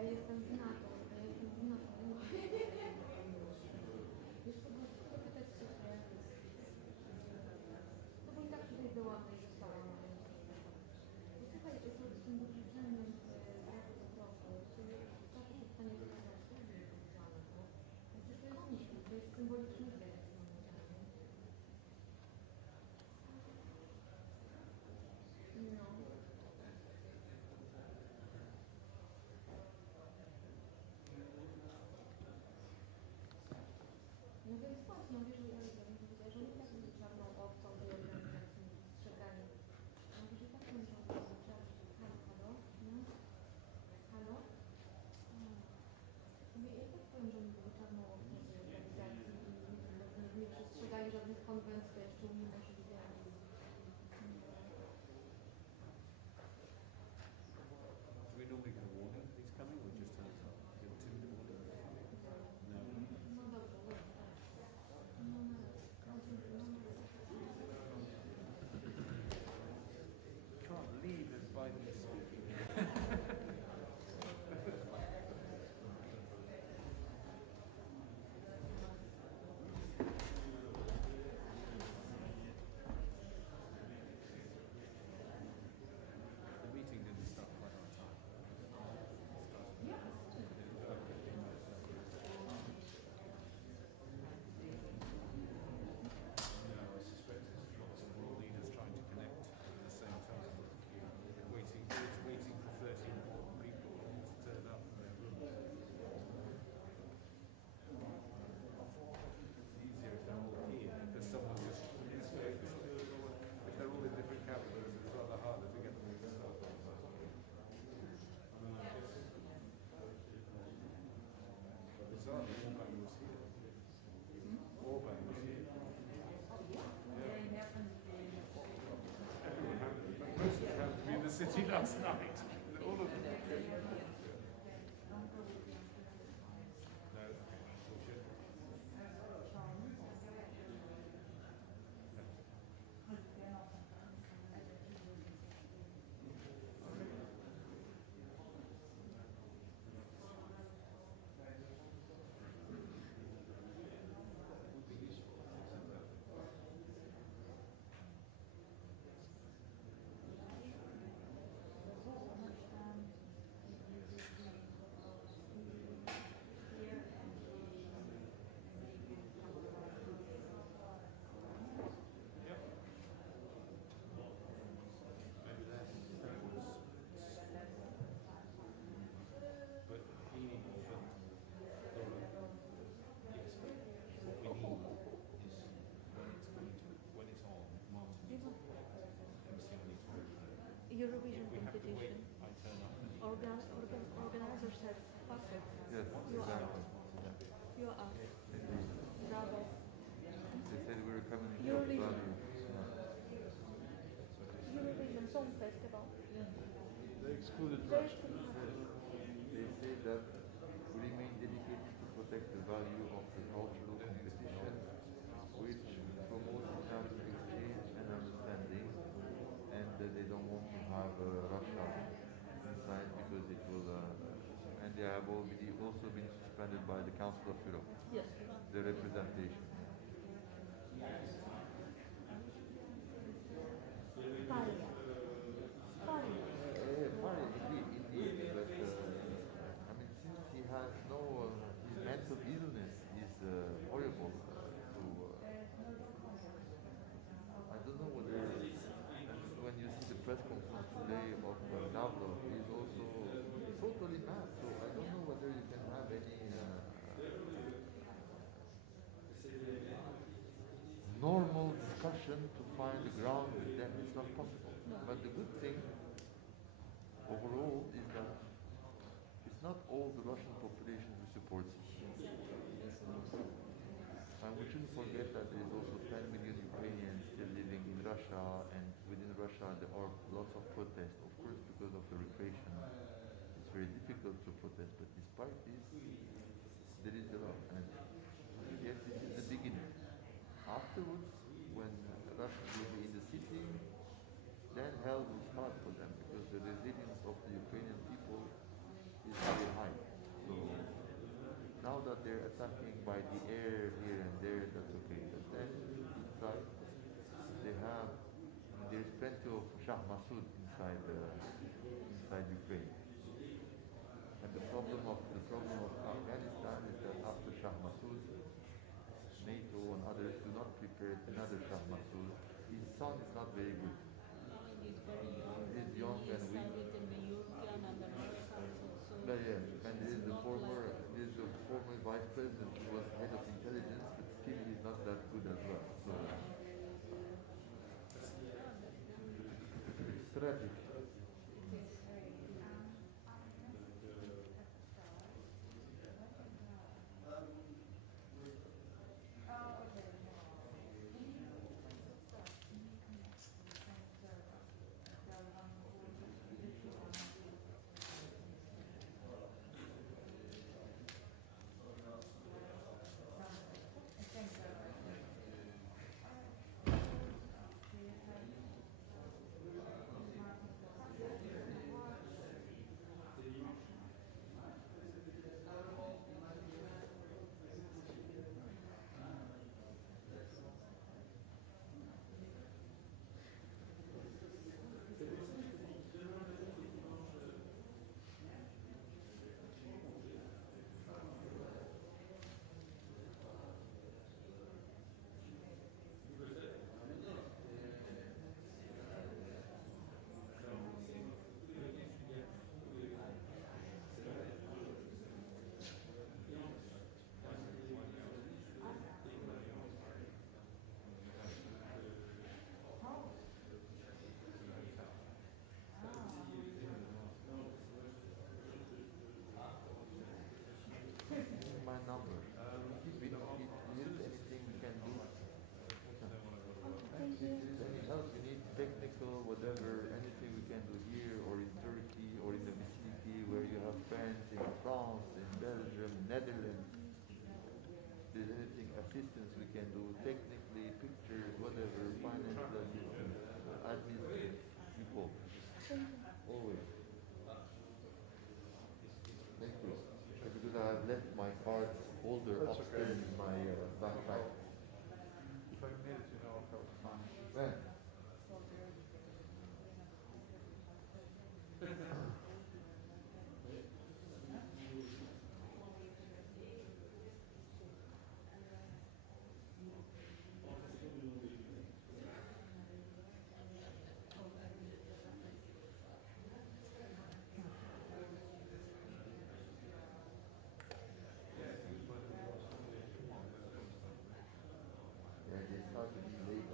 ja jestem z NATO, nie muszę wiesz, po prostu zapytać się, no bo i tak tutaj byłam i zostałam. Słuchaj, to z tym budżetem pracy roku, czyli zawsze się w stanie wykazać, to jest nic, to jest symboliczny gest. No. No więc właśnie, no wiesz, że oni tak byli czarną owcą tej organizacji strzegani. No wiesz, że tak będą czarni. Halo? No? Halo? Ja tak powiem, że oni byli czarną owcą tej organizacji i nie przestrzegali żadnych konwencji, to jeszcze uniemożliwiali. Do we normally get a warning that he's coming, or just turns up? Give a 2-minute warning? No. No dobrze, dobrze. Can't leave as Biden is speaking. The meeting didn't start quite on time. I suspect there's lots of world leaders trying to connect at the same time. Waiting for 30 important people to turn up in their rooms. It's easier if they're all here, because someone just escapes. If they're all in different capitals, it's rather harder to get them all to stop. Bizarrely, Orban was here. Orban was here. Everyone happened, but most of them happened to be in the city last night. All of them. No, bullshit. Eurovision competition. Organizers said, fuck it. Yes, You are. exactly. You are. Bravo. They said we were coming to Eurovision. value. Eurovision Song Festival. They excluded Russia. They say that we remain dedicated to protect the value of the cultural competition, which promotes economic exchange and understanding, and they don't want to have Russia inside because it will, and they have already also been suspended by the Council of Europe, Yes. the representation. Paria. Indeed, but I mean, since he has no, his mental illness is horrible I don't know whether, when you see the press conference today of Navlo, he's also totally mad, so I don't know whether you can have any normal discussion to find the ground with them. It's not possible. But the good thing overall is that it's not all the Russian population who supports it. And we shouldn't forget that there is also 10 million Ukrainians still living in Russia, and within Russia there are lots of protests, of course because of the repression. It's very difficult to protest, but despite this, there is a lot. And yes, this is the beginning. Afterwards, when Russia will be in the city, then hell will start for them, because the resilience of the Ukrainian people is very high. that they're attacking by the air here and there, that's okay. But then inside, they have, there's plenty of Shah Massoud inside Ukraine. And the problem of Afghanistan is that after Shah Massoud, NATO and others do not prepare another Shah Massoud. His son is not very good. He's very young. He's young He and weak. studied in the European and American, so But yeah, and it's not like there's a former vice president who was head of intelligence, but still he's not that good as well. So it's tragic. My number. If there is anything we can do, if there is any help you need, technical, whatever, anything we can do here or in Turkey or in the vicinity where you have friends in France, in Belgium, Netherlands, if there's anything, assistance we can do, technically, pictures, whatever, financial assistance, administrative support. Always. Thank you. Because I have left my card holder upstairs in my backpack. If I needed to know how to find Man. Yeah, they start to be late.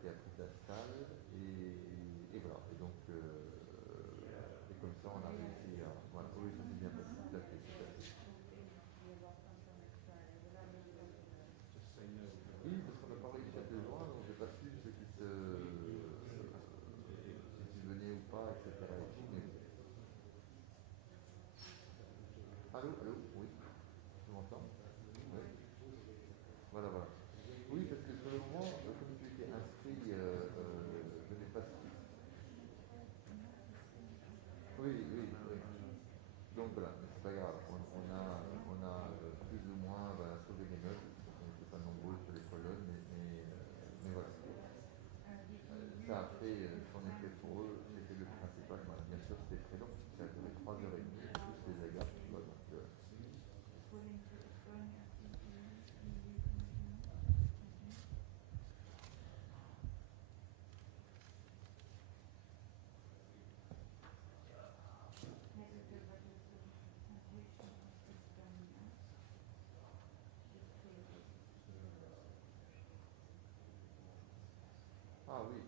qui a pris de la salle et voilà. Et donc, et comme ça, on a réussi à. Voilà, oui, ça s'est bien passé, tout à fait, tout à fait. Just say no. Oui, parce qu'on n'a pas réussi à te joindre, donc j'ai pas su ce qui se. Si tu venais ou pas, etc. Et tout, mais... Allô, allô, oui, tu m'entends? Oui. Voilà, voilà. Oui, parce que sur le moment, comme tu étais inscrit, je n'ai pas su. Oui, oui, oui. Donc voilà, mais c'est pas grave. On a plus ou moins sauvé les meubles. On n'était pas nombreux sur les colonnes, mais voilà. Ça a fait son effet pour eux, c'était le principal. Voilà, bien sûr, c'était très long, ça a duré 3h30, plus les agapes, tu vois, donc... Ah oui.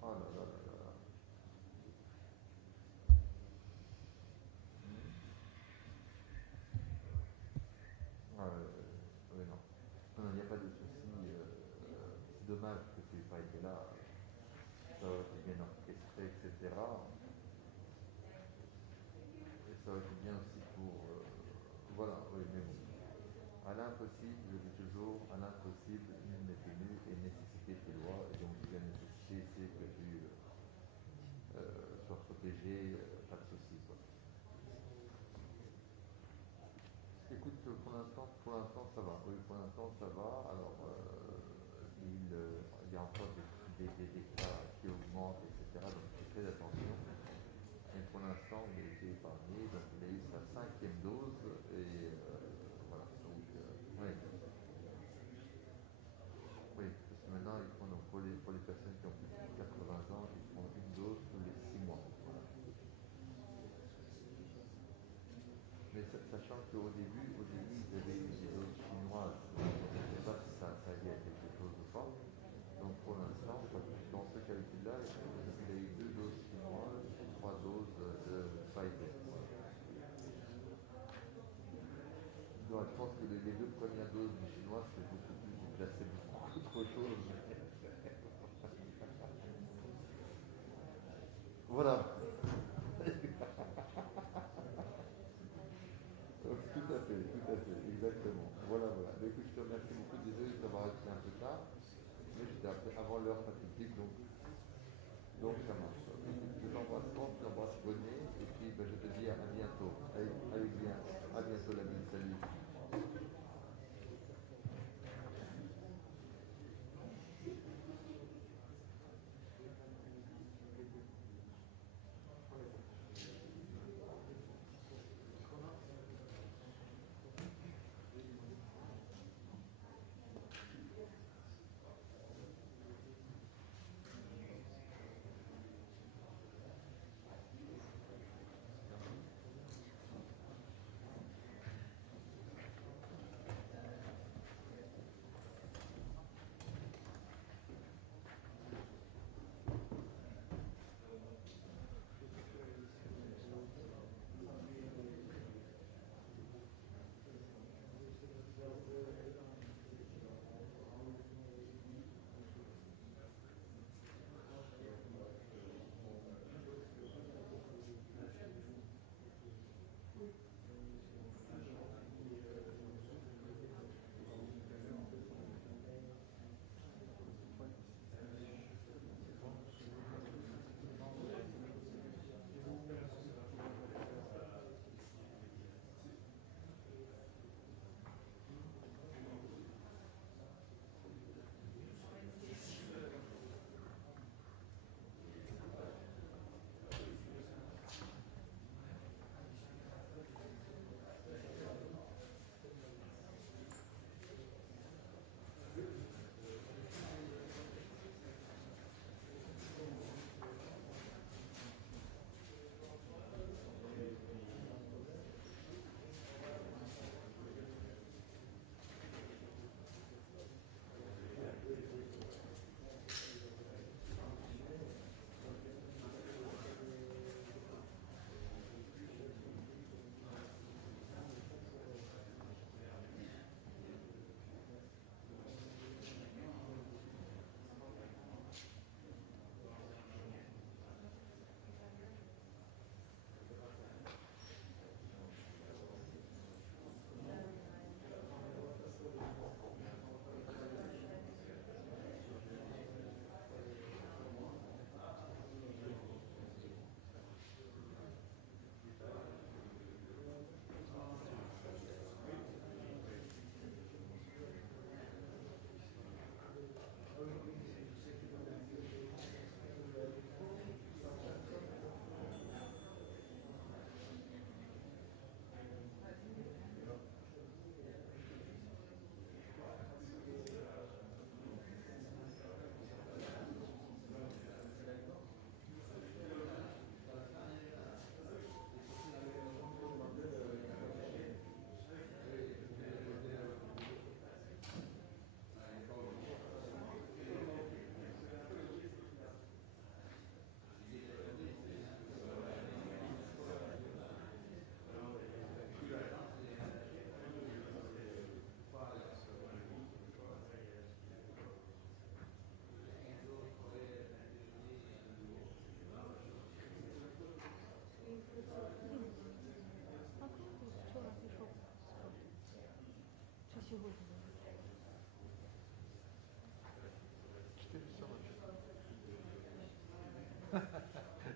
Ah là là là là. Ah, oui, non. Non, il n'y a pas de souci. C'est dommage que tu n'aies pas été là. Ça aurait été bien orchestré, etc. Et ça aurait été bien aussi pour... voilà, oui, mais bon. À l'impossible, je dis toujours, à l'impossible, nul n'est tenu et nécessité fait loi. Et donc, la nécessité, c'est que tu sois protégé, pas de souci, quoi. Écoute, pour l'instant, ça va. Oui, pour l'instant, ça va. Alors, il y a encore des cas qui augmentent, etc. Donc, je fais très attention. Mais pour l'instant, il a été épargné. Donc, il a eu sa 5e dose. Et voilà. Donc, oui. Oui, parce que maintenant, ils font, donc, pour les personnes qui ont plus de 80 ans, ils font une dose tous les 6 mois. Voilà. Mais sachant qu'au début, ils avaient eu des doses chinoises. Je ne sais pas si ça a lié à quelque chose ou pas. Donc pour l'instant, dans ce calcul-là, il a eu 2 doses chinoises et 3 doses de Pfizer. Donc je pense que les 2 premières doses du chinois, c'est beaucoup plus du placebo qu'autre chose. Voilà. Tout à fait, exactement. Voilà, voilà. Mais écoute, je te remercie beaucoup. Désolé de t'avoir été un peu tard, mais j'étais avant l'heure pathétique, donc ça marche. Écoute, je t'embrasse fort, je t'embrasse Bonnet, et puis je te dis à bientôt. Avec bien. À bientôt la vie, salut. чего тебе? 4 часа ночи.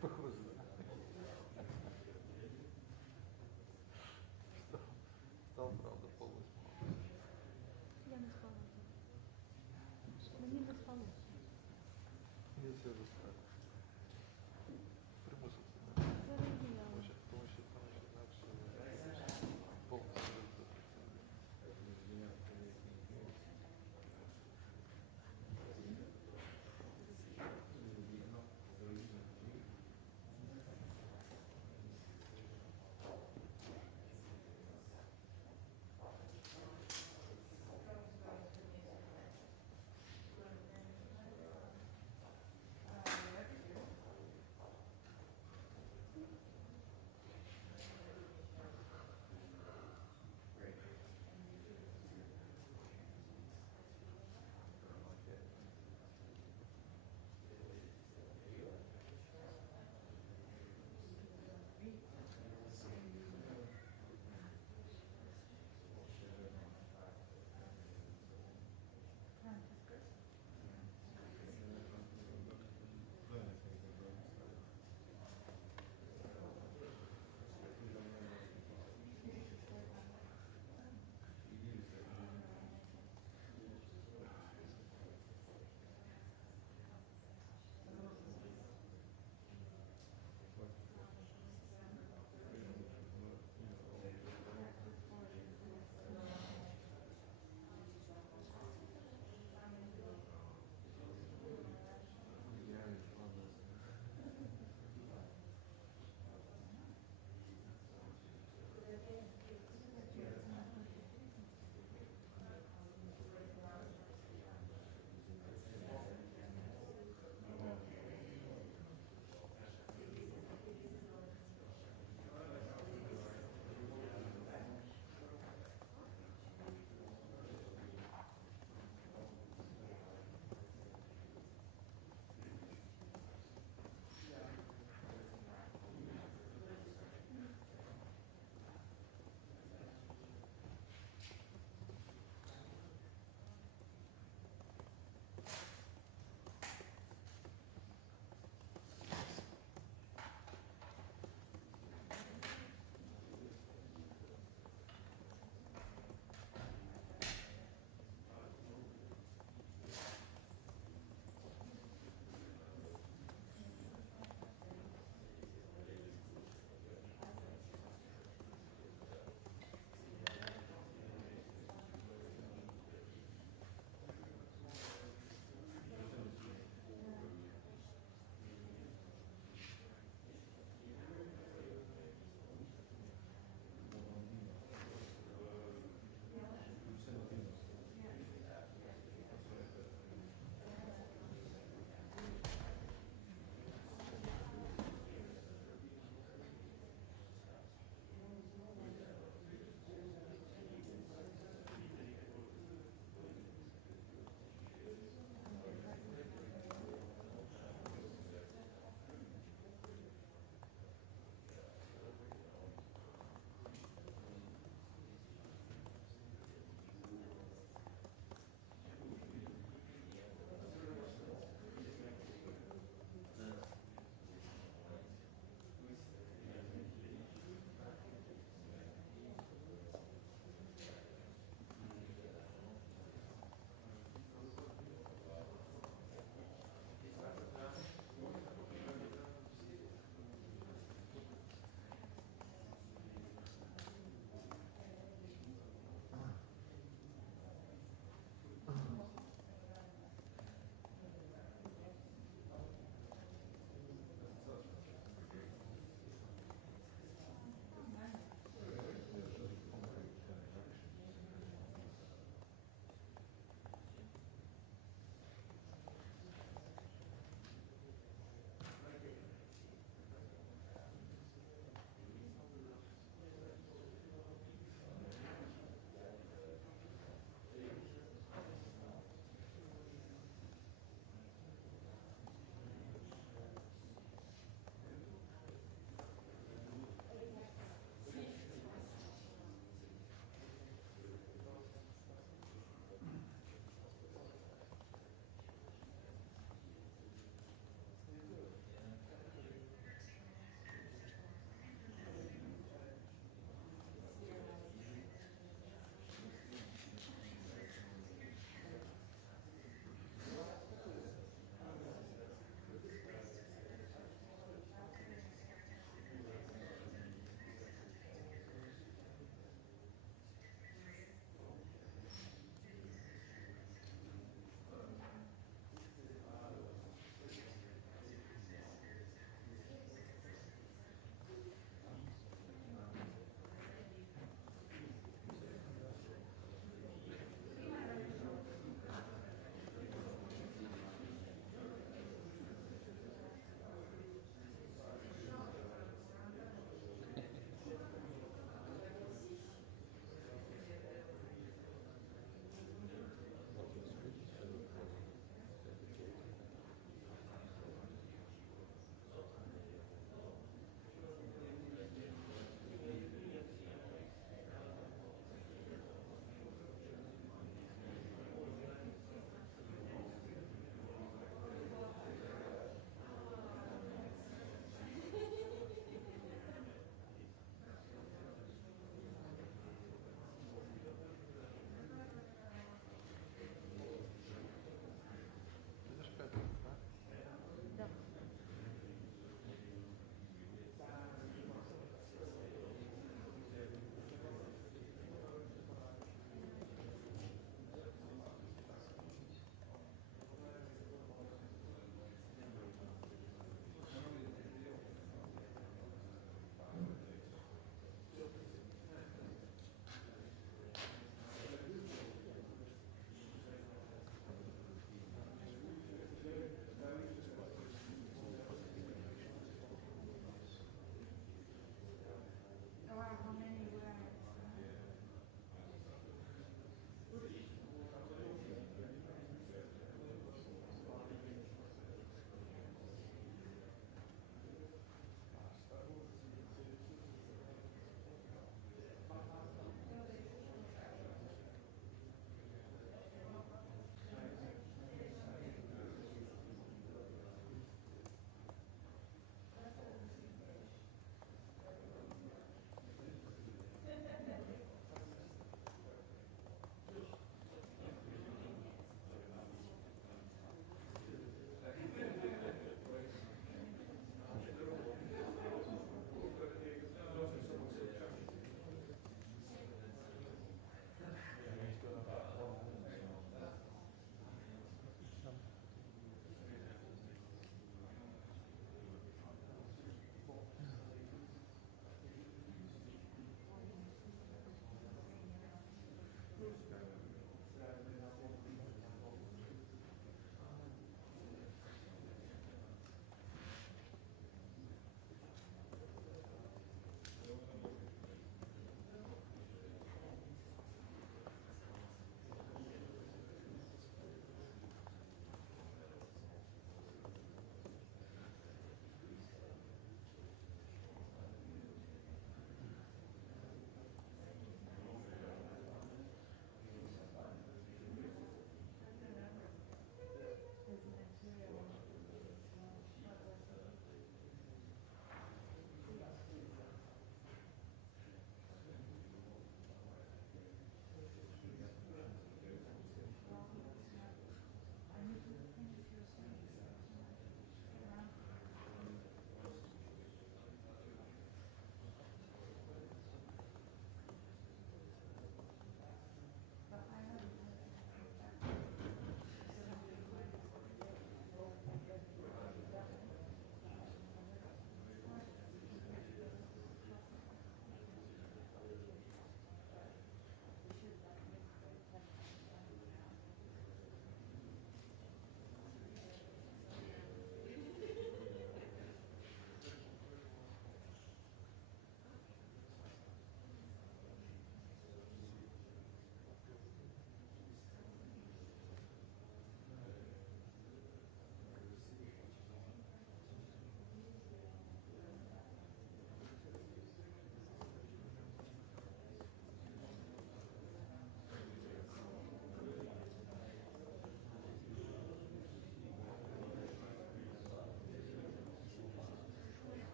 Похоже, да? Встал, правда, полвосьмого. Я не спала. Мені не спалося. Я все заставил. Примусил себя. Зарозуміла. Тому що інакше повністю роздати.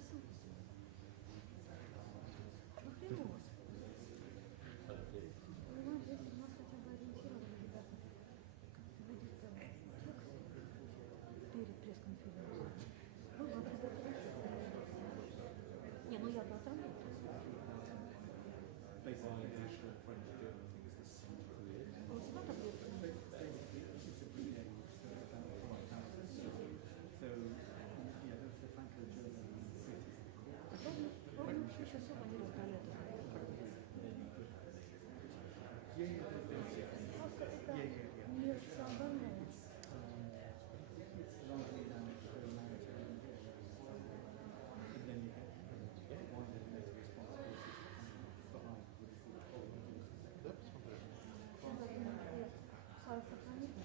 спросил. Ну хреново. Понимаешь, если у нас хотя бы ориентированы ребята, будет текст перед пресс-конференцией. Ну, надо подготовиться. Не, ну я готовлю. Basically, the national French-German thing is the centre of it. А у тебя таблетки? Ровно в 6 часов они раздали это. Просто это нерациональное. Файл сохранить?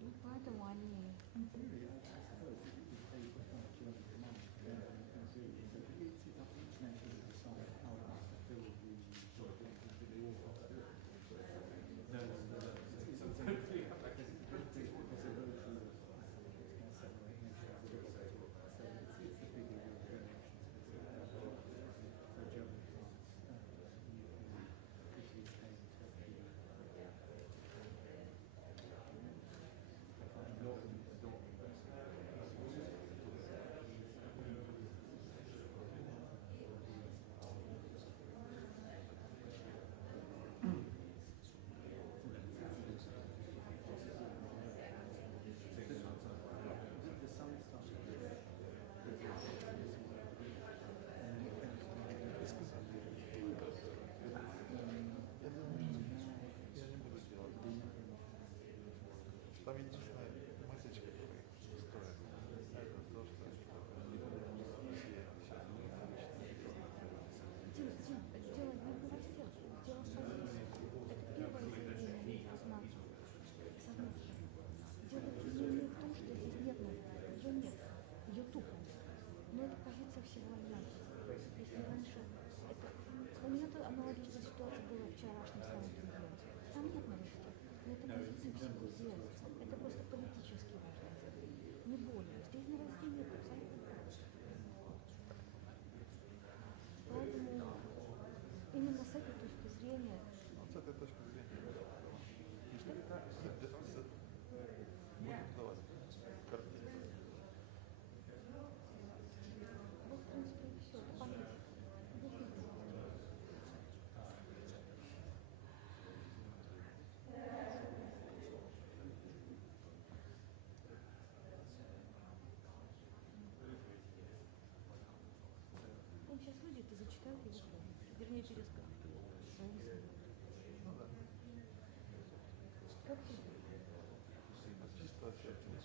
Ну, поэтому они... Там единственная мысочка стоит. Это то, что Дело не в новостях. Дело в позиции. Это первое заявление одна. Совместно. Дело не в том, что здесь нет новости. Ее нет. Ее тупо. Но это позиция всего альянса. Если раньше это... Нет, аналогичная ситуация была в вчерашнем саммите. Там нет новостей. Но это позиция всего альянса. Это просто политический вопрос. Не более. Здесь новостей нет абсолютно. Поэтому именно с этой точки зрения... вот с этой точки зрения будем давать картинку. Вот, в принципе, и все. Это понятно. Он сейчас выйдет и зачитает его слово. Вернее, перескажет. Своим словом. Ну да. Как ты? Чисто общательно.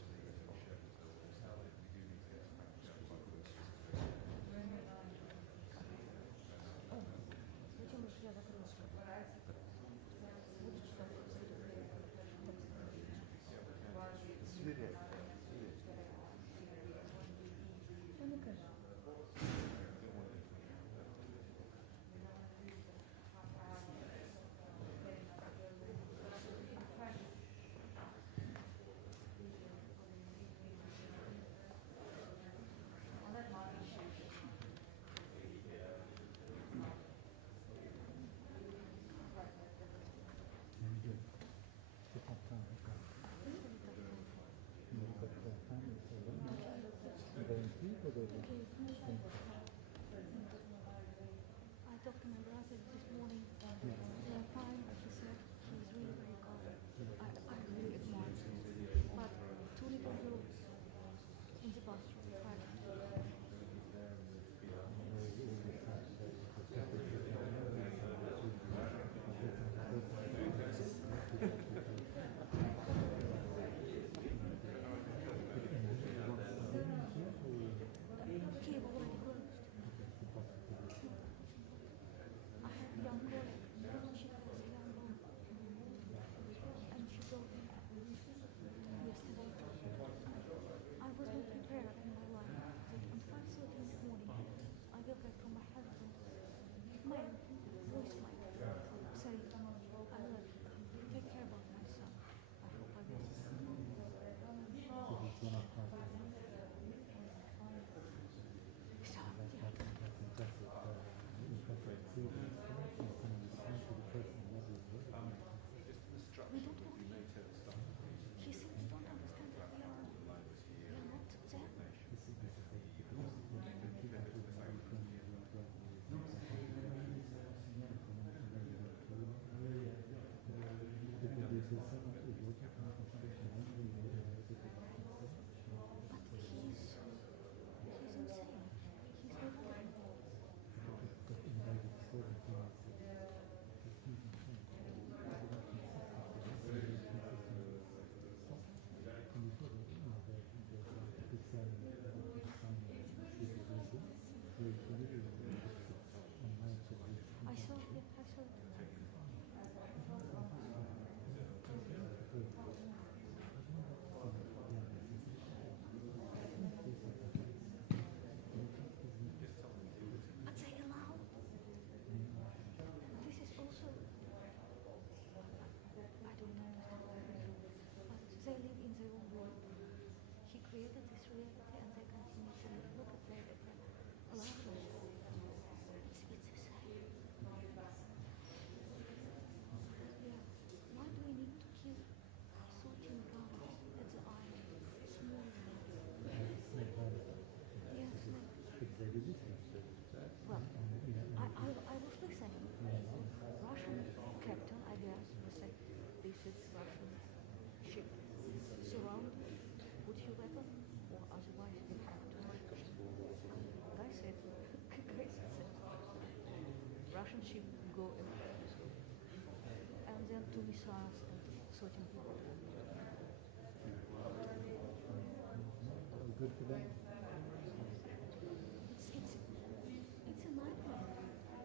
О, зачем уж я закрыла шкаф? Буду читать. Сверяй. Что мне кажется? Russian ship go and then two missiles and certain people. Good for them. It's a nightmare. It's a nightmare.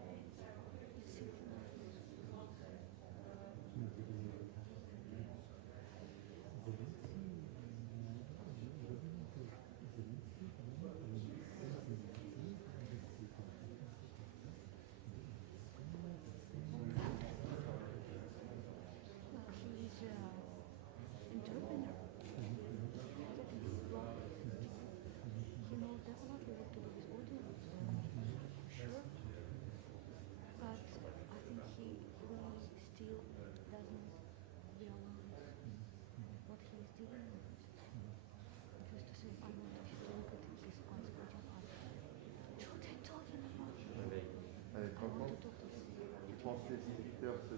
Ces visiteurs, ce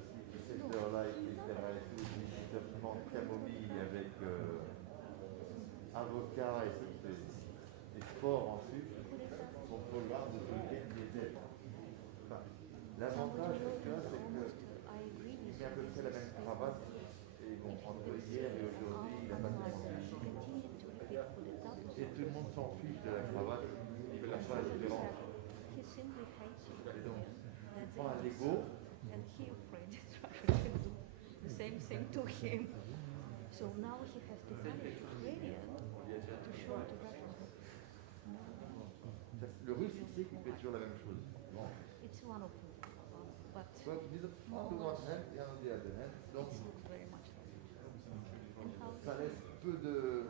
secteur-là, etc., et tous les visiteurs qui vont en camomille avec avocats et des sports en sucre, on peut voir de donner des aides. Enfin, l'avantage de ça, c'est qu'il met à peu près la même cravate, et bon, entre hier et aujourd'hui, il n'a pas de et tout le monde s'en fiche de la cravate, il veut la faire différente. Et donc, il prend un Lego. And he afraid that Russia can do the same thing to him. So now he has decided Ukrainian to show to Russia. Le russe, il sait qu'il fait toujours la même chose. Bon. It's one of them. But on the one hand and on the other hand. Donc, it looks very much like it. Ça laisse peu de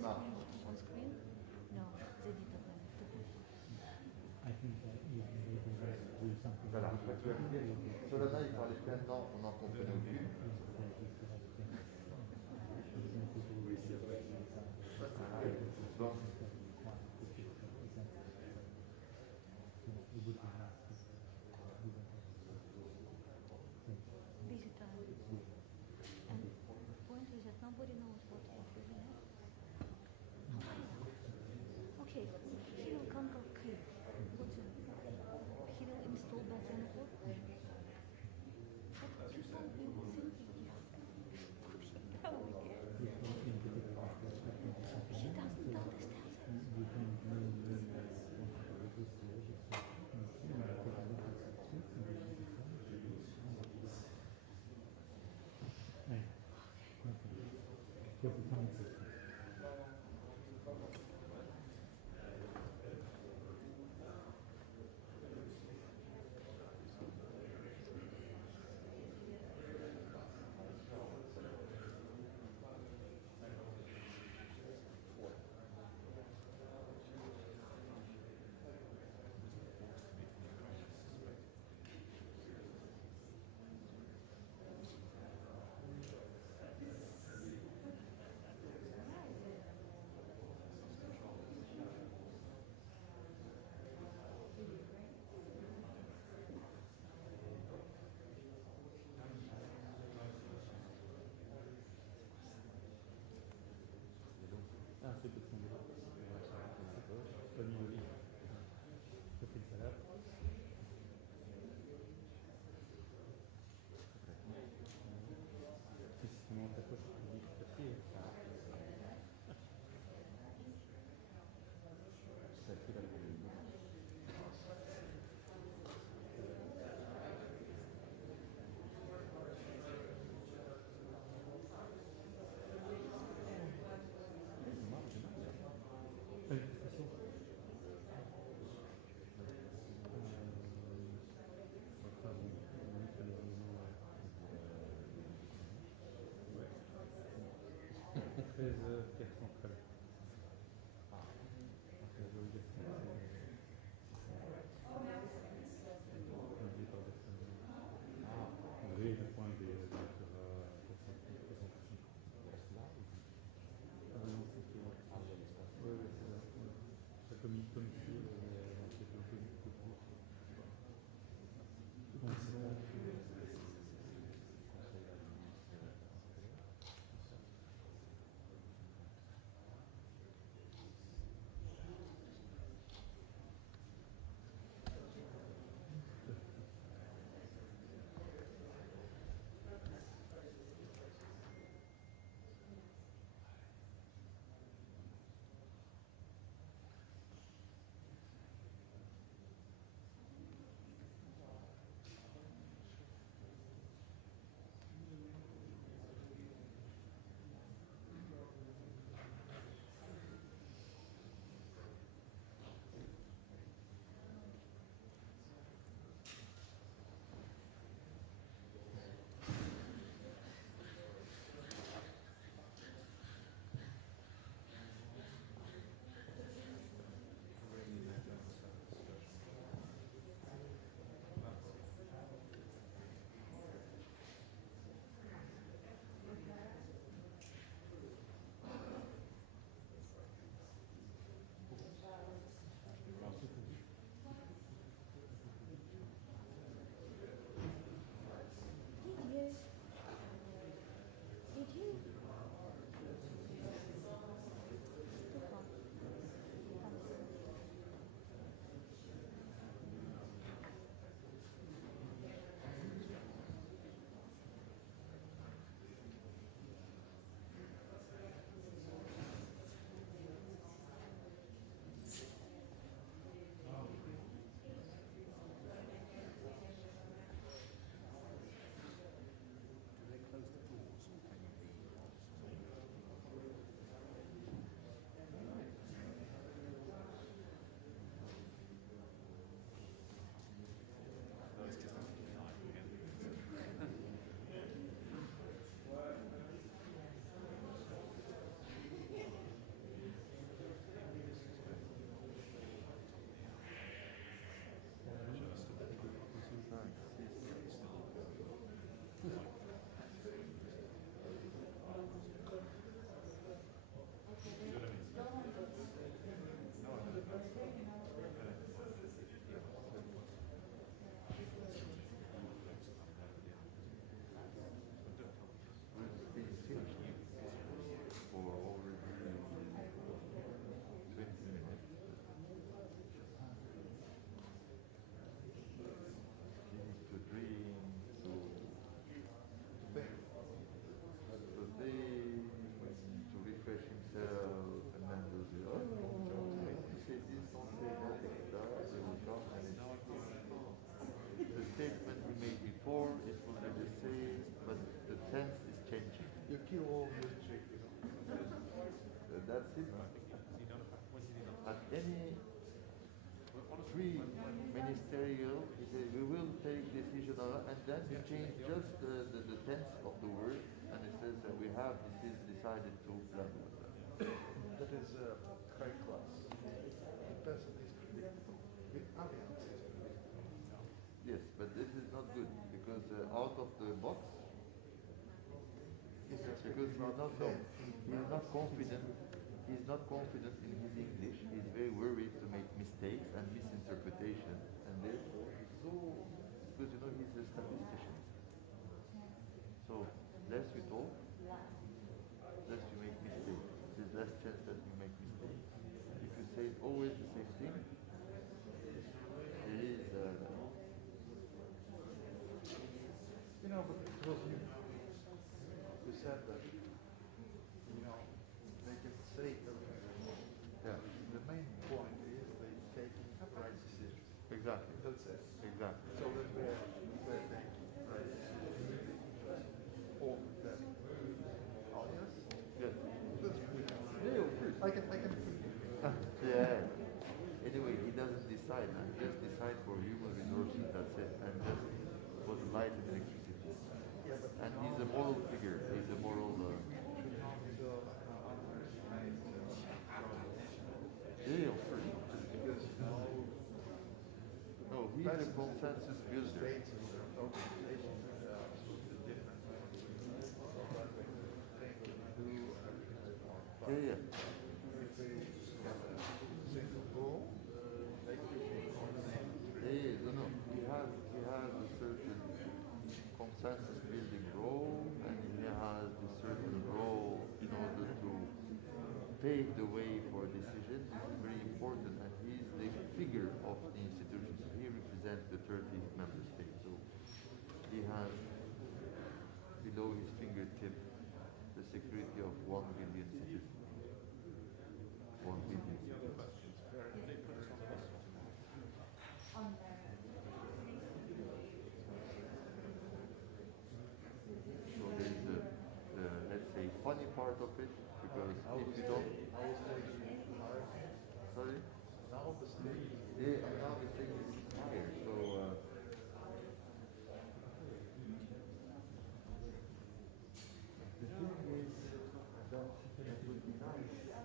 marge. On screen? No, they didn't manage to put it. I think that they do something. Voilà, Solana, il parlait pleinement, on en comprenait au début. Oui, c'est vrai. Bon. Busy time. And the point is that nobody knows what really happened. Okay, he will conquer Kyiv. He will install Bethlehem. But people will think could he go again? He doesn't understand that. pièces centrales. Statement we made before, it will be the same, but the tense is changing. You kill all the trick, you know. That's it. At any pre-ministerial, we will take decision on it, and then we change just the tense of the word, and it says that we have this is decided to blah blah blah. That is high class. The person is predictable. The audience is predictable. Yes, but this is not good because out of the box, because he's not confident. He's not confident in his English. He's very worried to make mistakes and misinterpretation, and therefore he's so because you know he's a statistician. So less we talk, less we make mistakes. There's less chance that we make mistakes. If you say always the same thing, there is. You know, but it was you who said that, you know, they can say everything they want. Yeah. The main point is they taking right decisions. Exactly. That's it. Exactly. So that we're taking right decisions. All of them. Oh, yes? Yes. That's good. Yeah, I can yeah. Anyway, he doesn't decide. Just decide for human resources. That's it. And just for the light and electricity. Yeah, but And he's a moral figure. He's a moral. should not underestimate quite a consensus builder. States and organizations with different things to do. Yeah, yeah. If they have a single goal, they could be on the same. Yeah, no, no. He has a certain consensus building role, and he has a certain role in order to pave the way for decisions. This is very important, and he is the figure of the institution. So he represents the 30 member states. So he has below his fingertip the security of 1 billion citizens. 1 billion citizens. So there's the let's say funny part of it, because if you don't, sorry, Now the state yeah, now the thing is higher. So the thing is that it would be nice if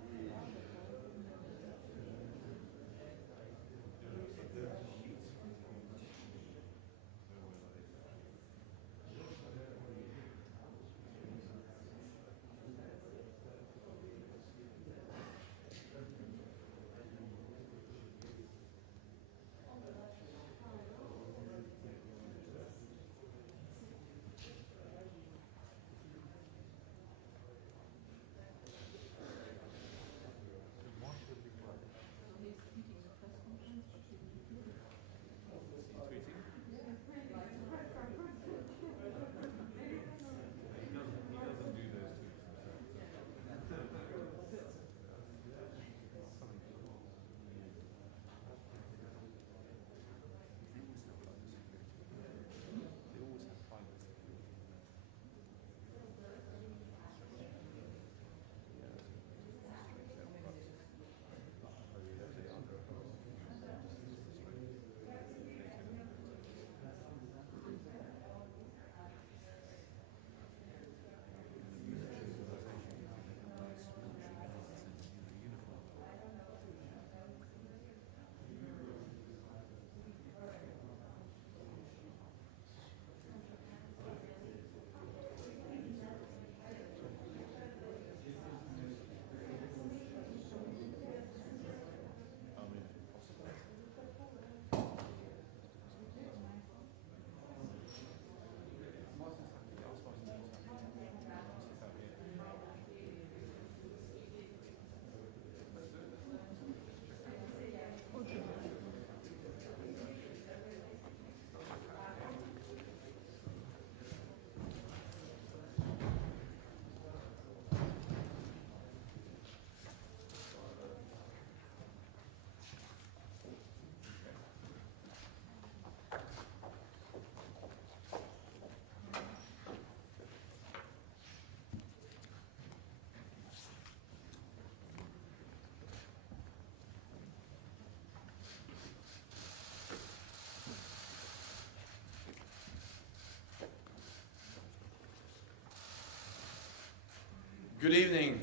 Good evening.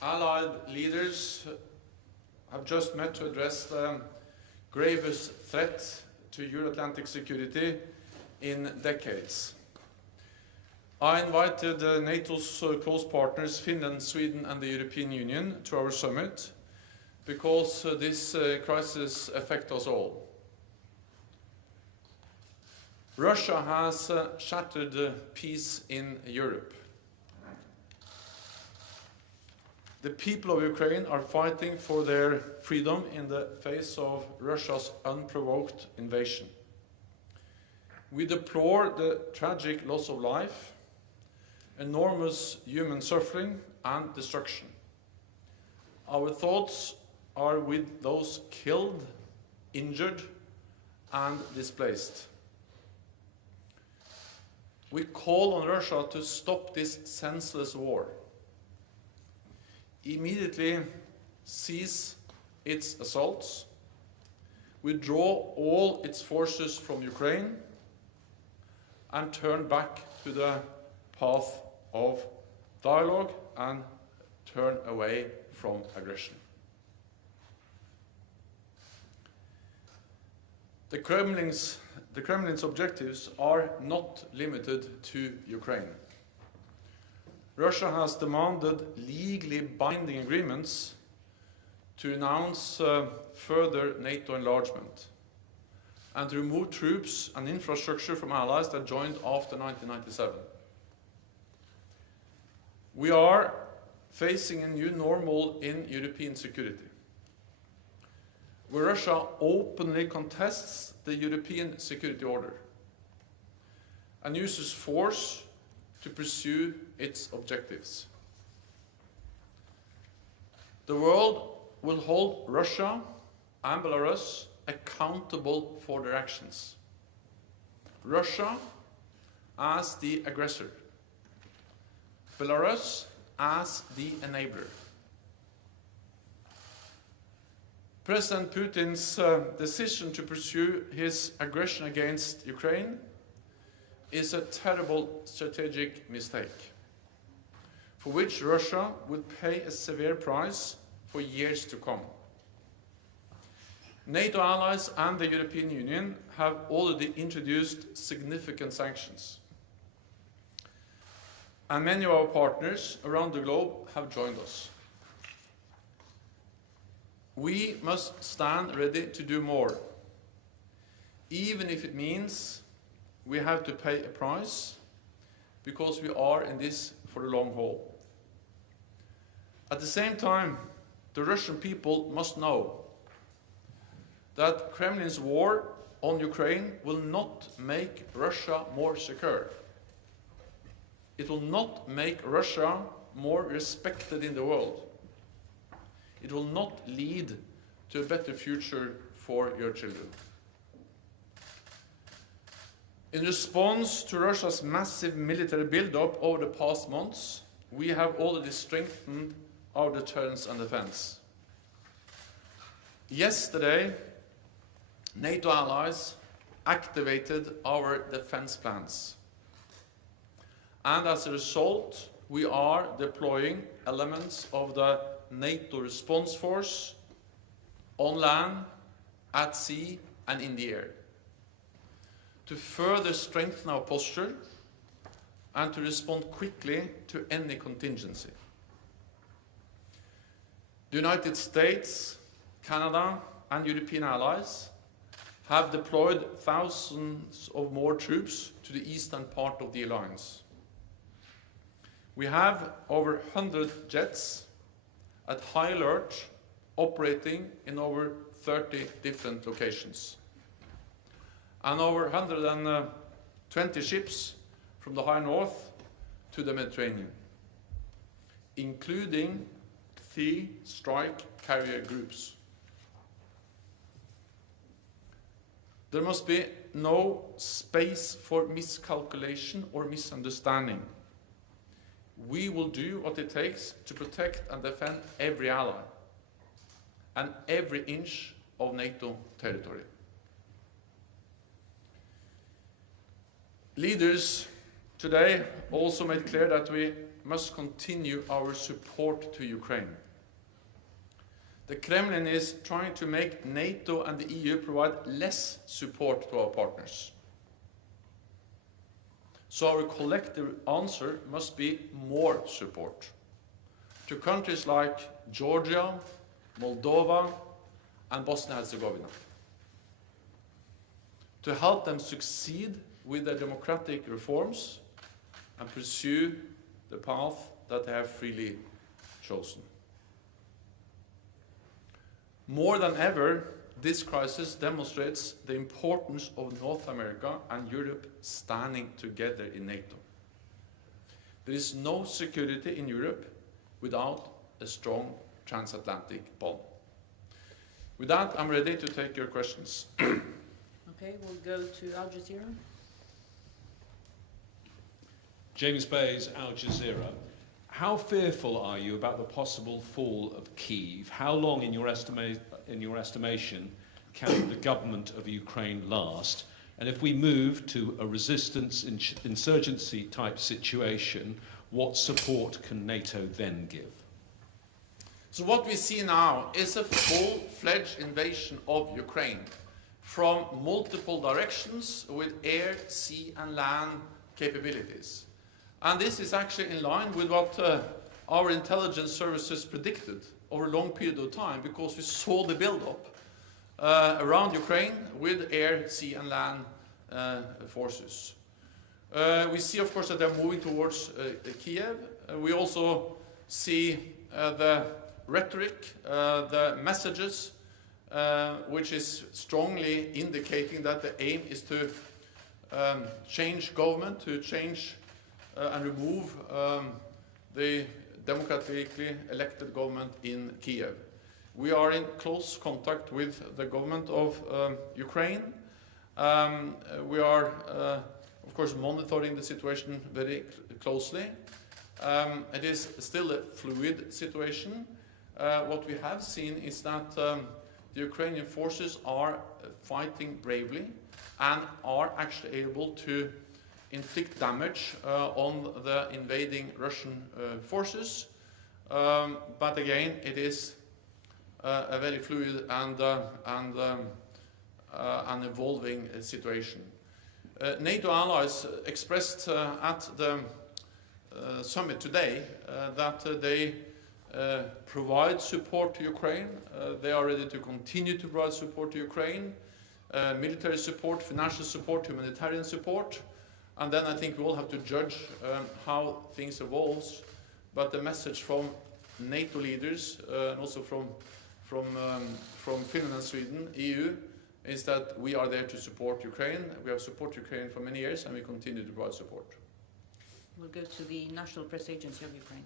Allied leaders have just met to address the gravest threat to Euro-Atlantic security in decades. I invited NATO's close partners, Finland, Sweden and the European Union, to our summit because this crisis affects us all. Russia has shattered peace in Europe. The people of Ukraine are fighting for their freedom in the face of Russia's unprovoked invasion. We deplore the tragic loss of life, enormous human suffering and destruction. Our thoughts are with those killed, injured and displaced. We call on Russia to stop this senseless war. Immediately cease its assaults, withdraw all its forces from Ukraine, and turn back to the path of dialogue and turn away from aggression. The Kremlin's objectives are not limited to Ukraine. Russia has demanded legally binding agreements to announce further NATO enlargement and to remove troops and infrastructure from allies that joined after 1997. We are facing a new normal in European security, where Russia openly contests the European security order and uses force to pursue its objectives. The world will hold Russia and Belarus accountable for their actions. Russia as the aggressor, Belarus as the enabler. President Putin's decision to pursue his aggression against Ukraine is a terrible strategic mistake, for which Russia will pay a severe price for years to come. NATO allies and the European Union have already introduced significant sanctions, and many of our partners around the globe have joined us. We must stand ready to do more, even if it means we have to pay a price, because we are in this for the long haul. At the same time, the Russian people must know that Kremlin's war on Ukraine will not make Russia more secure. It will not make Russia more respected in the world. It will not lead to a better future for your children. In response to Russia's massive military build-up over the past months, we have already strengthened our deterrence and defense. Yesterday, NATO allies activated our defense plans. And as a result, we are deploying elements of the NATO response force on land, at sea, and in the air, to further strengthen our posture and to respond quickly to any contingency. The United States, Canada, and European allies have deployed thousands of more troops to the eastern part of the alliance. We have over 100 jets at high alert, operating in over 30 different locations, and over 120 ships from the high north to the Mediterranean, including 3 strike carrier groups. There must be no space for miscalculation or misunderstanding. We will do what it takes to protect and defend every ally and every inch of NATO territory. Leaders today also made clear that we must continue our support to Ukraine. The Kremlin is trying to make NATO and the EU provide less support to our partners. So our collective answer must be more support to countries like Georgia, Moldova, and Bosnia-Herzegovina, to help them succeed with their democratic reforms and pursue the path that they have freely chosen. More than ever, this crisis demonstrates the importance of North America and Europe standing together in NATO. There is no security in Europe without a strong transatlantic bond. With that, I'm ready to take your questions. Okay, we'll go to Al Jazeera. James Bayes, Al Jazeera. How fearful are you about the possible fall of Kyiv? How long, in your estimation, can the government of Ukraine last? And if we move to a resistance insurgency type situation, what support can NATO then give? So what we see now is a full-fledged invasion of Ukraine from multiple directions with air, sea and land capabilities. And this is actually in line with what our intelligence services predicted over a long period of time, because we saw the build-up around Ukraine with air, sea and land forces. We see, of course, that they're moving towards Kiev. We also see the rhetoric, the messages, which is strongly indicating that the aim is to change government, to change and remove the democratically elected government in Kiev. We are in close contact with the government of Ukraine. We are, of course, monitoring the situation very closely. It is still a fluid situation. What we have seen is that the Ukrainian forces are fighting bravely and are actually able to inflict damage on the invading Russian forces. But again, it is a very fluid and an evolving situation. NATO allies expressed at the summit today that they provide support to Ukraine. They are ready to continue to provide support to Ukraine, military support, financial support, humanitarian support. And then I think we all have to judge how things evolve. But the message from NATO leaders and also from Finland and Sweden, EU, is that we are there to support Ukraine. We have supported Ukraine for many years and we continue to provide support. We'll go to the National Press Agency of Ukraine.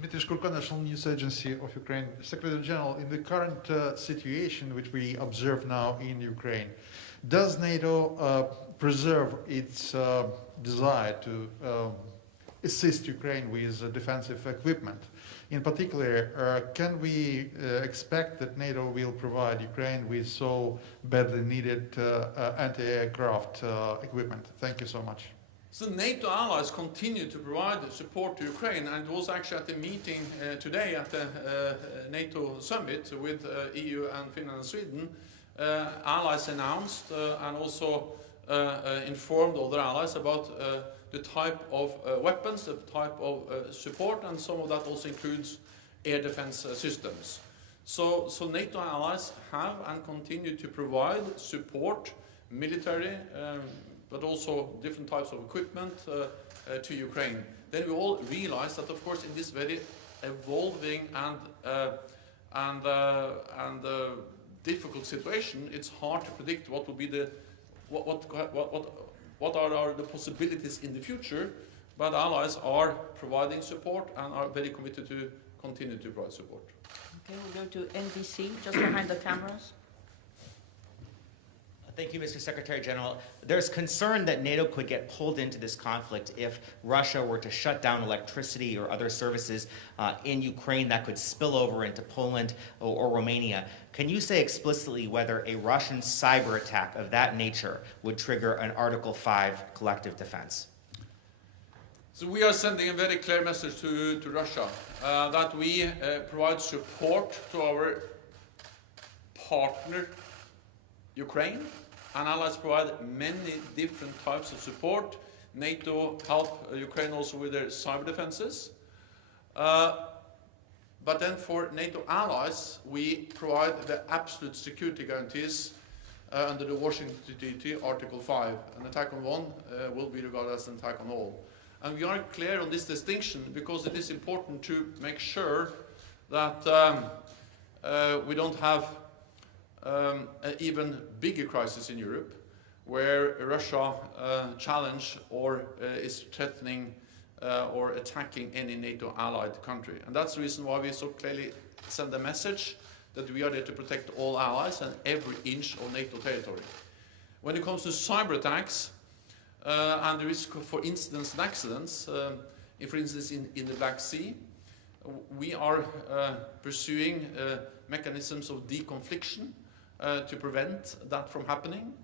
Dmitry Shkurko, National News Agency of Ukraine. Secretary-General, in the current situation which we observe now in Ukraine, does NATO preserve its desire to assist Ukraine with defensive equipment? In particular, can we expect that NATO will provide Ukraine with so badly needed anti-aircraft equipment? Thank you so much. So NATO allies continue to provide support to Ukraine, and it was actually at the meeting today at the NATO summit with EU and Finland and Sweden. Allies announced and also informed other allies about the type of weapons, the type of support, and some of that also includes air defense systems. So NATO allies have and continue to provide support, military, but also different types of equipment to Ukraine. Then we all realize that, of course, in this very evolving and difficult situation, it's hard to predict what will be the what are the possibilities in the future. But allies are providing support and are very committed to continue to provide support. Okay, we'll go to NBC, just behind the cameras. Thank you, Mr. Secretary-General. There's concern that NATO could get pulled into this conflict if Russia were to shut down electricity or other services in Ukraine that could spill over into Poland or Romania. Can you say explicitly whether a Russian cyber attack of that nature would trigger an Article 5 collective defense? So we are sending a very clear message to Russia that we provide support to our partner Ukraine, and allies provide many different types of support. NATO help Ukraine also with their cyber defenses. But then for NATO allies, we provide the absolute security guarantees under the Washington Treaty, Article 5. An attack on one will be regarded as an attack on all. And we are clear on this distinction because it is important to make sure that we don't have an even bigger crisis in Europe, where Russia challenge or is threatening or attacking any NATO allied country. And that's the reason why we so clearly send a message that we are there to protect all allies and every inch of NATO territory. When it comes to cyber attacks and the risk for incidents and accidents, for instance in the Black Sea, we are pursuing mechanisms of deconfliction to prevent that from happening.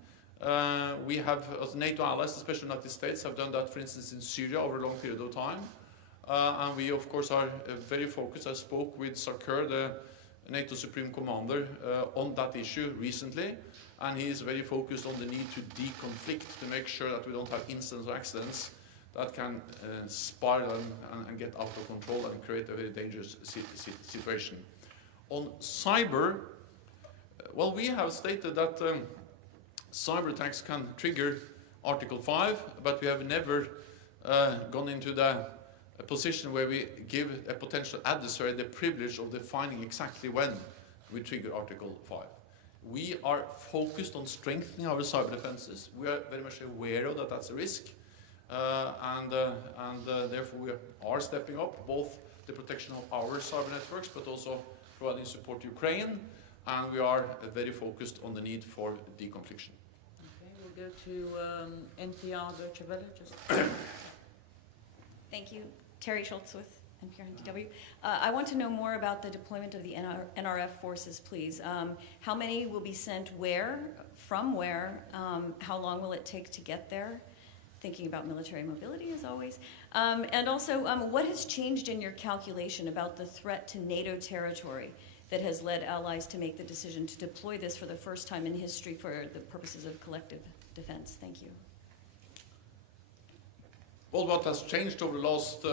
We have, as NATO allies, especially the United States, have done that, for instance, in Syria over a long period of time. And we, of course, are very focused. I spoke with Sarkar, the NATO Supreme Commander, on that issue recently. and he is very focused on the need to deconflict, to make sure that we don't have incidents or accidents that can spiral and get out of control and create a very dangerous situation. On cyber, well, we have stated that cyber attacks can trigger Article 5, but we have never gone into the position where we give a potential adversary the privilege of defining exactly when we trigger Article 5. We are focused on strengthening our cyber defenses. We are very much aware of that that's a risk, and therefore we are stepping up both the protection of our cyber networks, but also providing support to Ukraine, and we are very focused on the need for deconfliction. Okay, we'll go to NPR Deutsche Welle. Just Thank you. Terry Schultz with NPR and DW. I want to know more about the deployment of the NRF forces, please. How many will be sent where, from where? How long will it take to get there? Thinking about military mobility, as always. And also, what has changed in your calculation about the threat to NATO territory that has led allies to make the decision to deploy this for the first time in history for the purposes of collective defense? Thank you. Well, what has changed over the last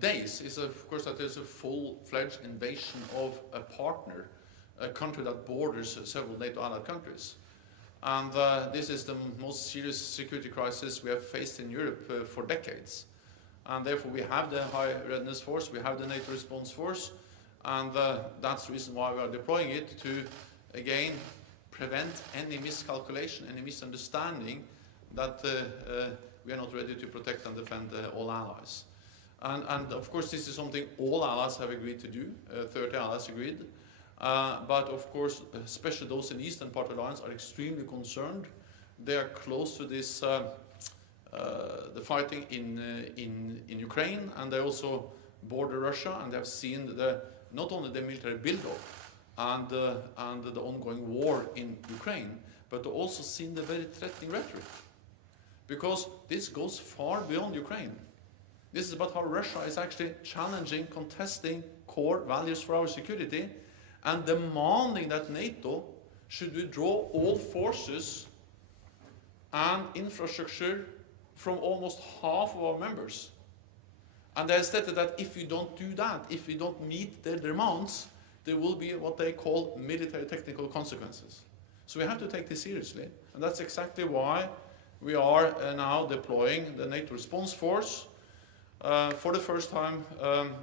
days is, of course, that there's a full-fledged invasion of a partner, a country that borders several NATO allied countries. And this is the most serious security crisis we have faced in Europe for decades. And therefore, we have the High Readiness Force, we have the NATO Response Force, and that's the reason why we are deploying it, to, again, prevent any miscalculation, any misunderstanding that we are not ready to protect and defend all allies. And of course, this is something all allies have agreed to do. 30 allies agreed. But of course, especially those in the eastern part of the alliance are extremely concerned. They are close to this, the fighting in Ukraine, and they also border Russia, and they have seen not only the military build-up and the ongoing war in Ukraine, but they also seen the very threatening rhetoric. Because this goes far beyond Ukraine. This is about how Russia is actually challenging, contesting core values for our security, and demanding that NATO should withdraw all forces and infrastructure from almost half of our members. And they have stated that if we don't do that, if we don't meet their demands, there will be what they call military technical consequences. So we have to take this seriously, and that's exactly why we are now deploying the NATO Response Force for the first time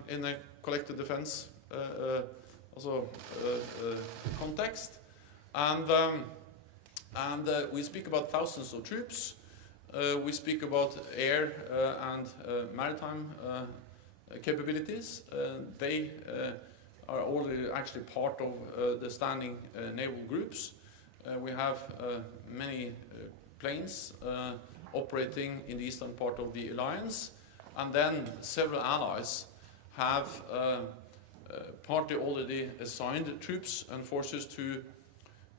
in a collective defense context. And we speak about thousands of troops. We speak about air and maritime capabilities. They are already actually part of the standing naval groups. We have many planes operating in the eastern part of the alliance, and then several allies have partly already assigned troops and forces to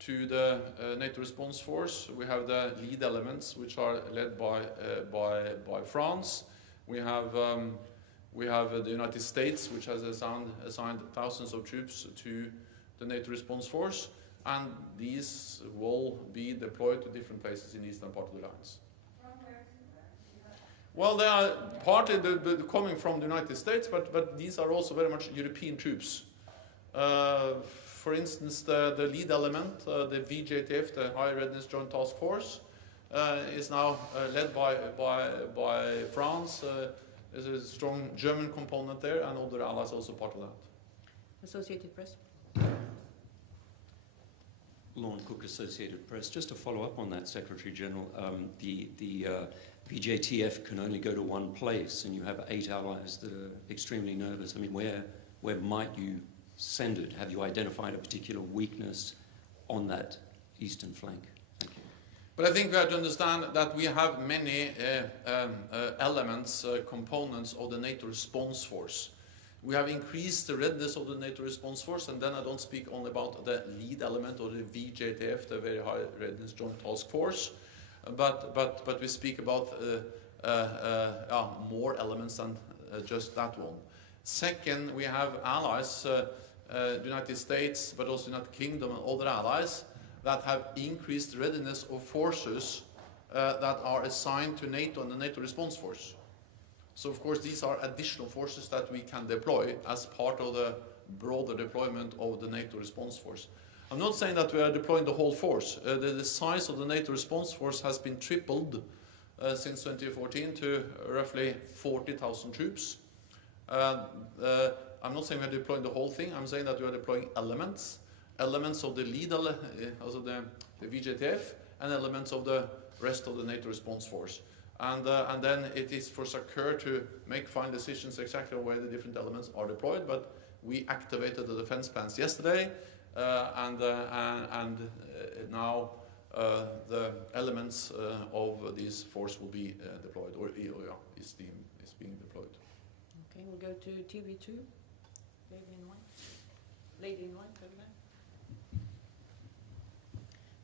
the NATO Response Force. We have the lead elements, which are led by France. We have the United States, which has assigned thousands of troops to the NATO Response Force. And these will be deployed to different places in the eastern part of the alliance. Well, they are partly coming from the United States, but these are also very much European troops. For instance, the lead element, the VJTF, the High Readiness Joint Task Force, is now led by France. There's a strong German component there, and other allies also part of that. Associated Press. Lorne Cook, Associated Press. Just to follow up on that, Secretary General, the VJTF can only go to one place, and you have 8 allies that are extremely nervous. I mean, where might you send it? Have you identified a particular weakness on that eastern flank? Thank you. But I think we have to understand that we have many elements, components of the NATO Response Force. We have increased the readiness of the NATO Response Force, and then I don't speak only about the lead element or the VJTF, the Very High Readiness Joint Task Force, but we speak about more elements than just that one. Second, we have allies, the United States, but also United Kingdom and other allies, that have increased readiness of forces that are assigned to NATO and the NATO response force. So of course these are additional forces that we can deploy as part of the broader deployment of the NATO response force. I'm not saying that we are deploying the whole force. The size of the NATO response force has been tripled since 2014 to roughly 40,000 troops. I'm not saying we're deploying the whole thing. I'm saying that we are deploying elements of the lead, also the VJTF, and elements of the rest of the NATO response force. And then it is for SACEUR to make final decisions exactly where the different elements are deployed. But we activated the defense plans yesterday, and now the elements of this force will be deployed, or is being deployed. Okay, we'll go to TV2. Lady in white. Lady in white, over there.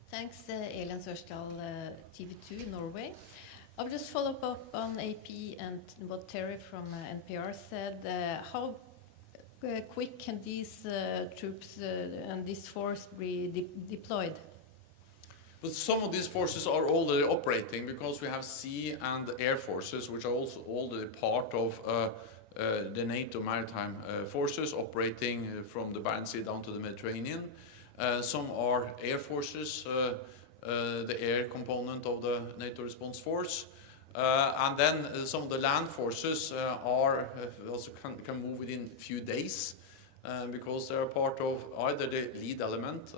Thanks, Elin Sørsdal, TV2 Norway. I'll just follow up on AP and what Terry from NPR said. How quick can these troops and this force be deployed? But some of these forces are already operating because we have sea and air forces, which are also already part of the NATO maritime forces operating from the Barents Sea down to the Mediterranean. Some are air forces, the air component of the NATO response force. And then some of the land forces also can move within a few days because they are part of either the lead element,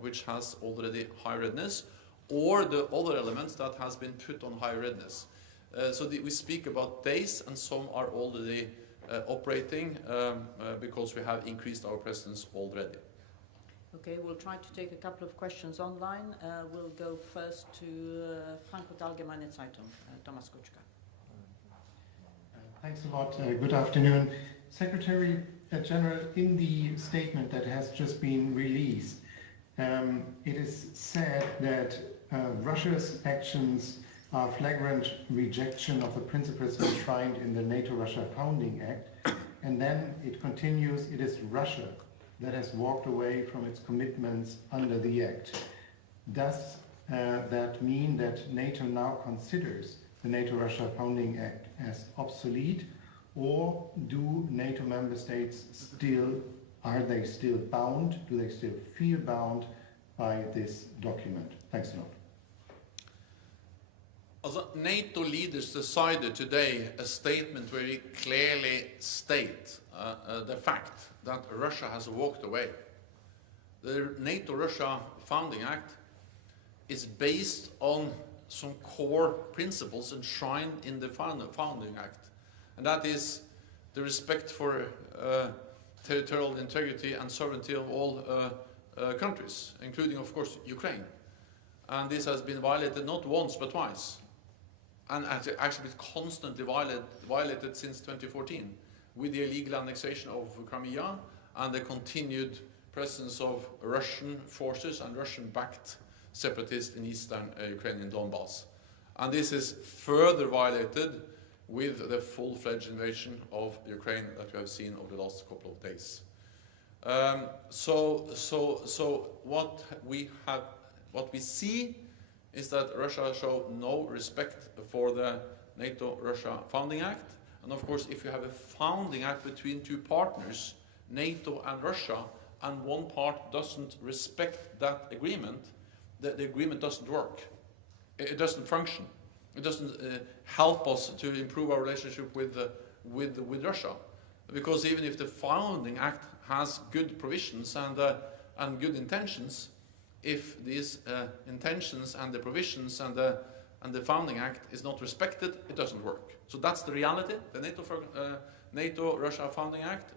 which has already high readiness, or the other elements that has been put on high readiness. So we speak about days, and some are already operating because we have increased our presence already. Okay, we'll try to take a couple of questions online. We'll go first to Frankfurt Allgemeine Zeitung, Thomas Kutschka. Thanks a lot. Good afternoon. Secretary-General, in the statement that has just been released, it is said that Russia's actions are flagrant rejection of the principles enshrined in the NATO-Russia Founding Act, and then it continues, it is Russia that has walked away from its commitments under the Act. Does that mean that NATO now considers the NATO-Russia Founding Act as obsolete, or do NATO member states are they still bound, do they still feel bound by this document? Thanks a lot. Also, NATO leaders decided today a statement where we clearly state the fact that Russia has walked away. The NATO-Russia Founding Act is based on some core principles enshrined in the Founding Act, and that is the respect for territorial integrity and sovereignty of all countries, including, of course, Ukraine. And this has been violated not once but twice, and actually been constantly violated since 2014 with the illegal annexation of Crimea and the continued presence of Russian forces and Russian-backed separatists in eastern Ukrainian Donbass. And this is further violated with the full-fledged invasion of Ukraine that we have seen over the last couple of days. So what we see is that Russia show no respect for the NATO-Russia Founding Act. And of course, if you have a founding act between two partners, NATO and Russia, and one part doesn't respect that agreement, the agreement doesn't work. It doesn't function. It doesn't help us to improve our relationship with Russia. Because even if the founding act has good provisions and good intentions, if these intentions and the provisions and the founding act is not respected, it doesn't work. So that's the reality. The NATO-Russia Founding Act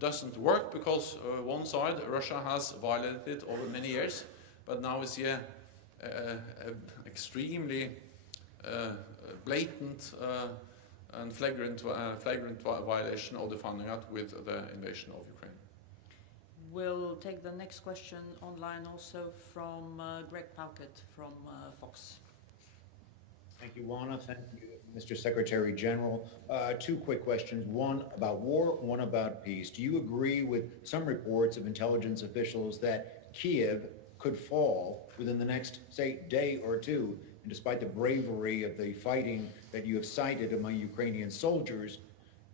doesn't work because one side, Russia, has violated it over many years, but now we see a extremely blatant and flagrant violation of the Founding Act with the invasion of Ukraine. We'll take the next question online also from Greg Palkett from Fox. Thank you, Juana. Thank you, Mr. Secretary-General. Two quick questions, one about war, one about peace. Do you agree with some reports of intelligence officials that Kiev could fall within the next, say, day or two, and despite the bravery of the fighting that you have cited among Ukrainian soldiers,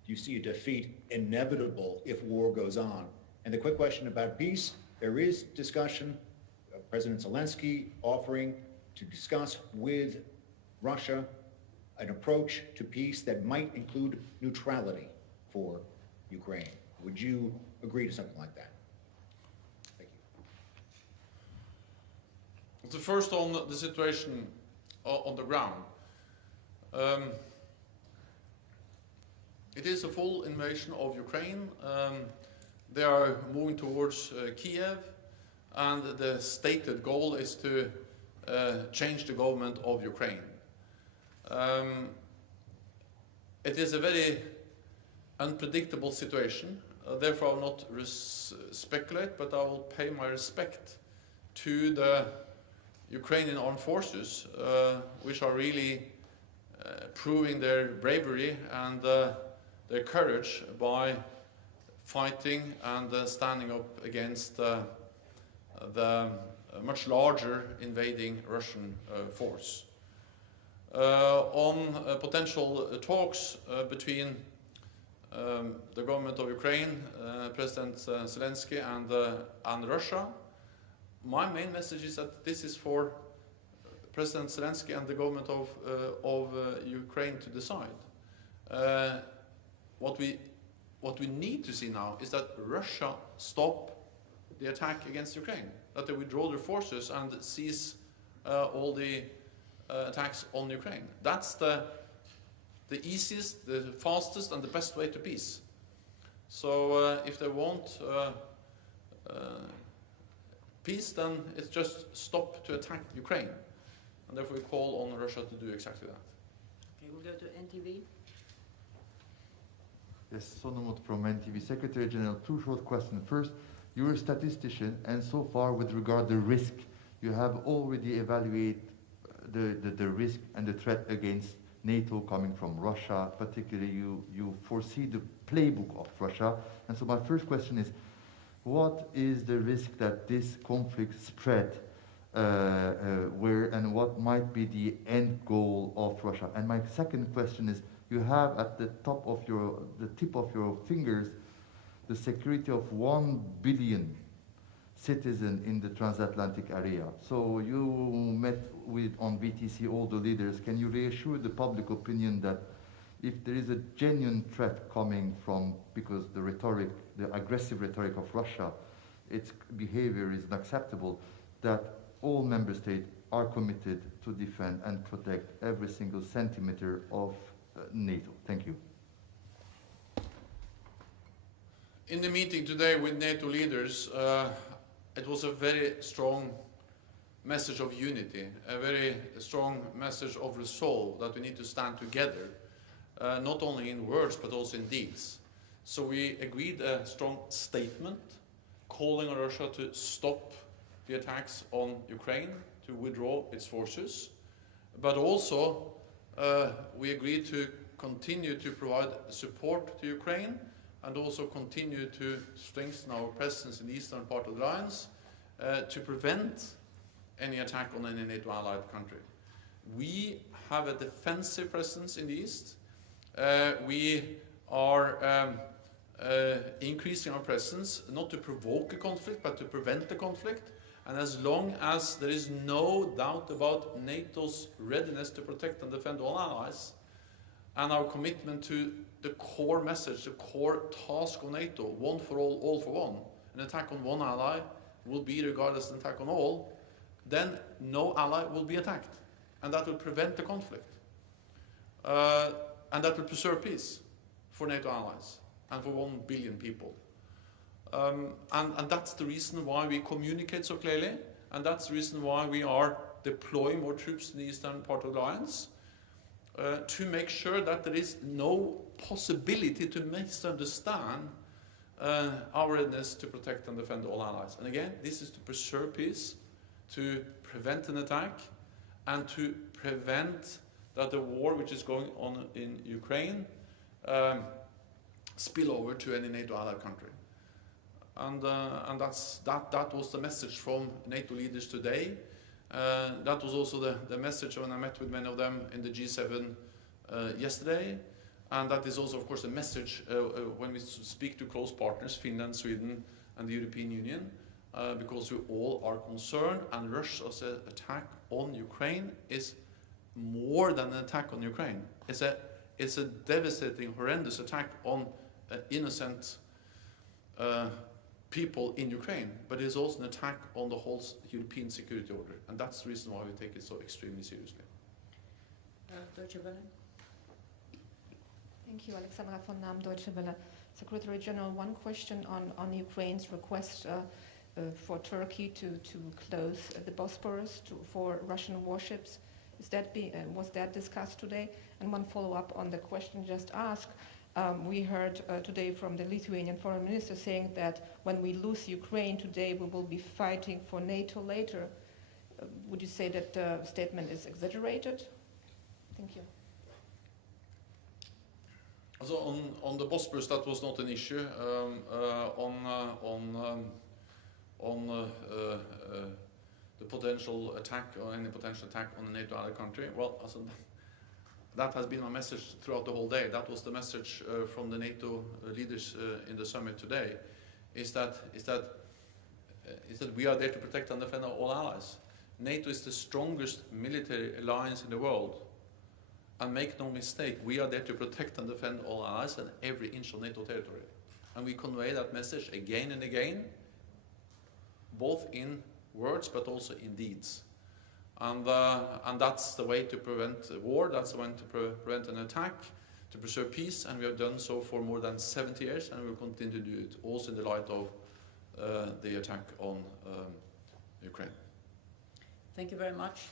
do you see a defeat inevitable if war goes on? And the quick question about peace, there is discussion, President Zelensky offering to discuss with Russia an approach to peace that might include neutrality for Ukraine. Would you agree to something like that? Thank you. So first on the situation on the ground. It is a full invasion of Ukraine. They are moving towards Kiev, and the stated goal is to change the government of Ukraine. It is a very unpredictable situation. Therefore, I will not speculate, but I will pay my respect to the Ukrainian armed forces, which are really proving their bravery and their courage by fighting and standing up against the much larger invading Russian force. On potential talks between the government of Ukraine, President Zelensky, and Russia, my main message is that this is for President Zelensky and the government of Ukraine to decide. What we need to see now is that Russia stop the attack against Ukraine, that they withdraw their forces and cease all the attacks on Ukraine. That's the easiest, the fastest, and the best way to peace. So if they want peace, then it's just stop to attack Ukraine. And therefore we call on Russia to do exactly that. Okay, we'll go to NTV. Yes, Sonomot from NTV. Secretary General, two short questions. First, you're a statistician, and so far with regard to risk, you have already evaluated the risk and the threat against NATO coming from Russia. Particularly, you foresee the playbook of Russia. And so my first question is, what is the risk that this conflict spread where, and what might be the end goal of Russia? And my second question is, you have at the tip of your fingers the security of 1 billion citizens in the transatlantic area. So you met with on VTC all the leaders. Can you reassure the public opinion that if there is a genuine threat coming from, because the rhetoric, the aggressive rhetoric of Russia, its behavior is unacceptable, that all member states are committed to defend and protect every single centimeter of NATO? Thank you. In the meeting today with NATO leaders, it was a very strong message of unity, a very strong message of resolve that we need to stand together, not only in words but also in deeds. So we agreed a strong statement calling on Russia to stop the attacks on Ukraine, to withdraw its forces, but also we agreed to continue to provide support to Ukraine and also continue to strengthen our presence in the eastern part of the alliance to prevent any attack on any NATO allied country. We have a defensive presence in the east. We are increasing our presence, not to provoke a conflict, but to prevent the conflict. And as long as there is no doubt about NATO's readiness to protect and defend all allies, and our commitment to the core message, the core task of NATO, one for all for one, an attack on one ally will be regarded as an attack on all, then no ally will be attacked. And that will prevent the conflict. And that will preserve peace for NATO allies and for 1 billion people. And that's the reason why we communicate so clearly, and that's the reason why we are deploying more troops in the eastern part of the alliance, to make sure that there is no possibility to misunderstand our readiness to protect and defend all allies. And again, this is to preserve peace, to prevent an attack, and to prevent that the war which is going on in Ukraine spill over to any NATO allied country. and that was the message from NATO leaders today. That was also the message when I met with many of them in the G7 yesterday, and that is also, of course, the message when we speak to close partners, Finland, Sweden, and the European Union, because we all are concerned, and Russia's attack on Ukraine is more than an attack on Ukraine. It's a devastating, horrendous attack on innocent people in Ukraine, but it is also an attack on the whole European security order, and that's the reason why we take it so extremely seriously. Deutsche Welle. Thank you, Alexandra von Nahm, Deutsche Welle. Secretary General, one question on Ukraine's request for Turkey to close the Bosporus for Russian warships. Was that discussed today? And one follow-up on the question just asked. We heard today from the Lithuanian foreign minister saying that when we lose Ukraine today, we will be fighting for NATO later. Would you say that the statement is exaggerated? Thank you. So on the Bosporus, that was not an issue. The potential attack or any potential attack on a NATO allied country, well, that has been my message throughout the whole day. That was the message from the NATO leaders in the summit today, is that we are there to protect and defend all allies. NATO is the strongest military alliance in the world. And make no mistake, we are there to protect and defend all allies and every inch of NATO territory. And we convey that message again and again, both in words but also in deeds. And that's the way to prevent war, that's the way to prevent an attack, to preserve peace, and we have done so for more than 70 years, and we will continue to do it, also in the light of the attack on Ukraine. Thank you very much.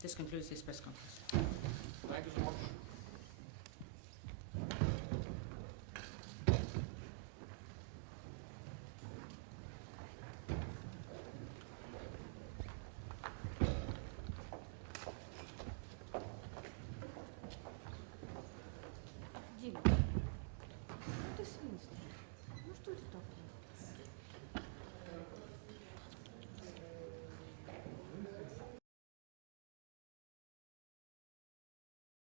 This concludes this press conference. Thank you so much.